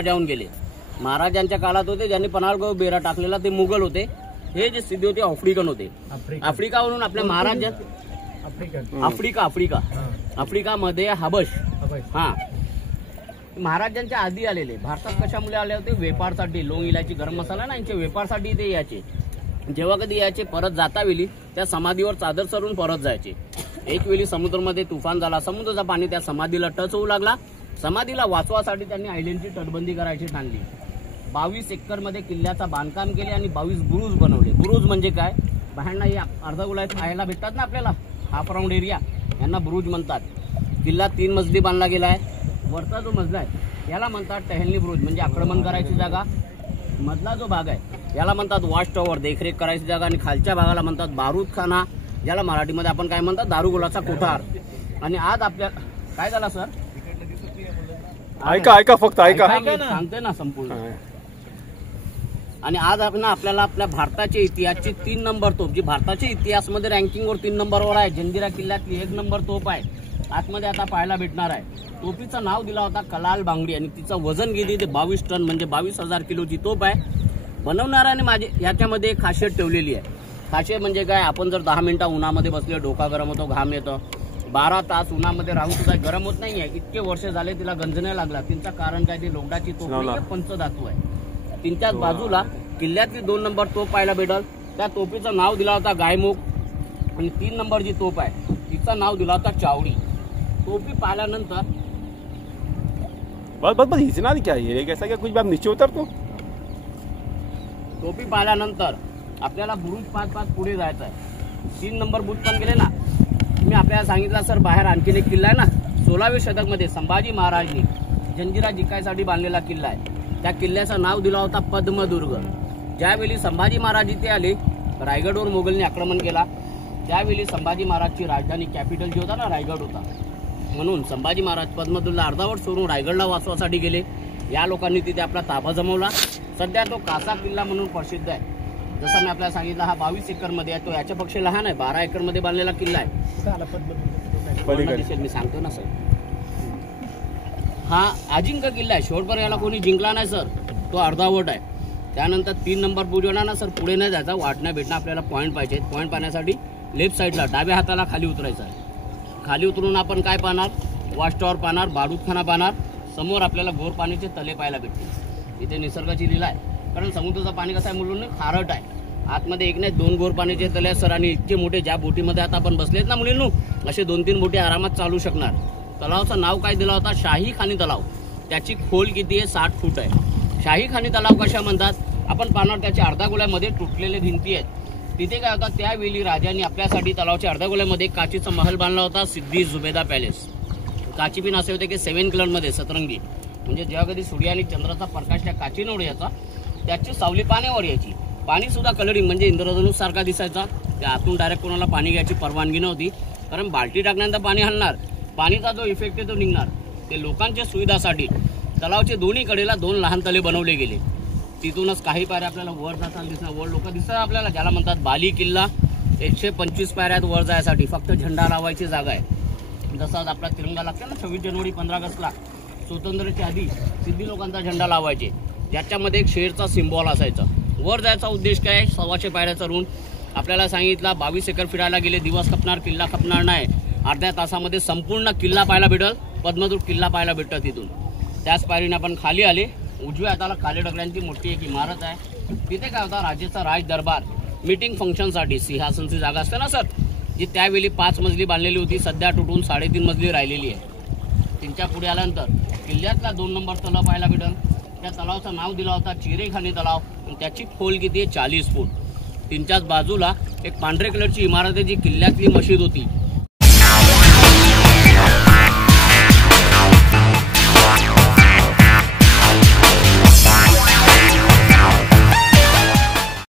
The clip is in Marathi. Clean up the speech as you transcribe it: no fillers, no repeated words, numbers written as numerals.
राजाहून गेले. महाराजांच्या काळात होते ज्यांनी पन्हाळगड बेरा टाकलेला ते मुघल होते. हे जे सिद्धी होते आफ्रिकन होते. आफ्रिकावरून आपल्या महाराज आफ्रिकामध्ये हबश हा महाराजांच्या आधी आलेले. भारतात कशामुळे आले होते? वेपारसाठी. लोंग इलायची गरम मसाला ना यांचे वेपारसाठी ते यायचे. जेव्हा कधी यायचे परत जाता वेळी त्या समाधीवर चादर चढून परत जायचे. एक वेळी समुद्रामध्ये तुफान झाला. समुद्राचा पाणी त्या समाधीला टच होऊ लागला. समाधीला वाचवासाठी त्यांनी आयलंडची तटबंदी करायची ठाणली. 22 एकरमध्ये किल्ल्याचा बांधकाम केले आणि 22 बुरुज बनवले. बुरुज म्हणजे काय? बाहेरना हे अर्धा गुलाब पाहायला भेटतात ना आपल्याला, हाफ राऊंड एरिया, यांना बुरुज म्हणतात. किल्ला 3 मजली बांधला गेलाय. वरचा जो मजला आहे याला म्हणतात टहलनी बुरुज म्हणजे आक्रमण करायची जागा. मधला जो भाग आहे याला म्हणतात वॉच टॉवर देखरेख करायची जागा. आणि खालच्या भागाला म्हणतात बारूदखाना, ज्याला मराठीमध्ये आपण काय म्हणतात दारुगोळाचा कोठार. आणि आज आपल्या काय झाला सर? ऐका फक्त ऐका सांगते ना संपूर्ण. आणि आज आपण आपल्याला आपल्या भारताच्या इतिहासची 3 नंबर तोप, जी भारताच्या इतिहासमध्ये रँकिंगवर 3 नंबरवर आहे, जंजिरा किल्ल्यातली 1 नंबर तोप आहे, आतमध्ये आता पाहायला भेटणार आहे. तोफीचं नाव दिला होता कलाल बांगडी आणि तिचं वजन किती ते 22 टन म्हणजे 22,000 किलोची तोप आहे. बनवणाऱ्याने माझे याच्यामध्ये एक खासियत ठेवलेली आहे. खासियत म्हणजे काय? आपण जर 10 मिनिटं उन्हामध्ये बसले, डोका गरम होतो, घाम येतो. 12 तास उन्हामध्ये राहून सुद्धा गरम होत नाहीये. इतके वर्ष झाले तिला गंजण्या लागला. तिचं कारण काय? ते लोखंडाची तोफ म्हणजे पंचधातू आहे. तिच्याच बाजूला किल्ल्यातली 2 नंबर तोफ पाहायला भेटल. त्या तोफीचं नाव दिला होता गायमुख. आणि 3 नंबर जी तोफ आहे तिचं नाव दिला होता चावडी. तोफी पाहिल्यानंतर बस हिचना क्या ये कैसा क्या कुछ बात नीचे उतरतो. टोपी पाहिल्यानंतर आपल्याला बुरुज 5 पुढे जायचं आहे. 3 नंबर बुरुज पण गेले ना. मी आपल्याला सांगितलं सर बाहेर आणखीन एक किल्ला आहे ना, 16व्या शतकमध्ये संभाजी महाराजांनी जंजिरा जिंकायसाठी बांधलेला किल्ला आहे. त्या किल्ल्याचं नाव दिला होता पद्मदुर्ग. ज्यावेळी संभाजी महाराज इथे आले, रायगडवर मोगलने आक्रमण केला. त्यावेळी संभाजी महाराजची राजधानी कॅपिटल जी होता ना रायगड होता. म्हणून संभाजी महाराज पद्मदुर्गला अर्धावट सोडून रायगडला वाचवासाठी गेले. या लोकांनी तिथे आपला ताबा जमवला. सध्या तो कासा किल्ला म्हणून प्रसिद्ध आहे. जसं मी आपल्याला सांगितलं हा 22 एकरमध्ये आहे. तो याच्यापेक्षा लहान आहे, 12 एकरमध्ये बांधलेला किल्ला आहे. मी सांगतो ना सर, हा अजिंक्य किल्ला आहे. शेवटपर्यंत याला कोणी जिंकला नाही सर. तो अर्धावट आहे. त्यानंतर 3 नंबर पूजवणार ना सर, पुढे नाही जायचा. वाटणं भेटणं आपल्याला पॉईंट पाहिजे. पॉईंट पाहण्यासाठी लेफ्ट साईडला डाव्या हाताला खाली उतरायचं आहे. खाली उतरून आपण काय पाहणार? वॉच टॉवर पाहणार, बारूदखाना पाहणार. समोर आपल्याला गोर पाण्याचे तले पाहायला भेटतील. इथे निसर्गाची लीला आहे. कारण समुद्राचं पाणी कसं आहे मुलींनी खारट आहे. आतमध्ये एक नाही 2 गोर पाण्याचे तले आहेत सर. आणि इतके मोठे ज्या बोटीमध्ये आता आपण बसलेत ना मुलींनो, असे 2-3 बोटी आरामात चालू शकणार. तलावाचं नाव काय दिला होता? शाही खानी तलाव. त्याची खोल किती आहे? 60 फूट आहे. शाही खानी तलाव कशा म्हणतात? आपण पाहणार त्याच्या अर्धा गोळ्यामध्ये तुटलेले भिंती आहेत. तिथे काय होता? त्यावेळी राजांनी आपल्यासाठी तलावाच्या अर्ध्या गोळ्यामध्ये काचीचा महल बांधला होता, सिद्धी जुबेदा पॅलेस. काची पिन असे होते की 7 कलरमध्ये सतरंगी, म्हणजे जेव्हा कधी सूर्य आणि चंद्राचा प्रकाश त्या काचीने यायचा त्याची सावली पाण्यावर यायची. पाणी सुद्धा कलरिंग म्हणजे इंद्रधनुष सारखा दिसायचा. त्या आतून डायरेक्ट कोणाला पाणी घ्यायची परवानगी नव्हती. कारण बाल्टी टाकल्यानंतर पाणी हलणार, पाणीचा जो इफेक्ट आहे तो निघणार. ते लोकांच्या सुविधासाठी तलावाचे दोन्ही कडेला 2 लहान तले बनवले गेले. तिथूनच काही पायऱ्या आपल्याला वर जाताना दिसणार. वर लोक दिसतात आपल्याला, ज्याला म्हणतात बाली किल्ला. 125 पायऱ्यात वर जायसाठी फक्त झेंडा लावायची जागा आहे. जसा आपला तिरंगा लागतो ना 26 जानेवारी 15 ऑगस्टला, स्वातंत्र्याच्या आधी सिद्धी लोकांचा झेंडा लावायचे, ज्याच्यामध्ये एक शेरचा सिम्बॉल असायचा. वर जायचा उद्देश काय? 125 पायऱ्या चढून आपल्याला सांगितला 22 एकर फिरायला गेले. दिवस खपणार, किल्ला खपणार नाही. अर्ध्या तासामध्ये संपूर्ण किल्ला पाहायला भेटल. पद्मदुर्ग किल्ला पाहायला भेटतं तिथून. त्याच पायरीने आपण खाली आले. उजव्या हाताला खाली डगड्यांची मोठी एक इमारत आहे. तिथे काय होता? राजेचा राज दरबार. मीटिंग फंक्शनसाठी सिंहासनची जागा असते ना सर, जी त्यावेळी 5 मजली बांधलेली होती, सध्या तुटून 3.5 मजली राहिलेली आहे. त्यांच्या पुढे आल्यानंतर किल्ल्यातला 2 नंबर तलाव पाहायला भेटल. त्या तलावाचं नाव दिला होता चिरेखानी तलाव. त्याची खोल किती आहे? 40 फूट. त्यांच्याच बाजूला एक पांढरे कलरची इमारत आहे, जी किल्ल्यातली मशीद होती.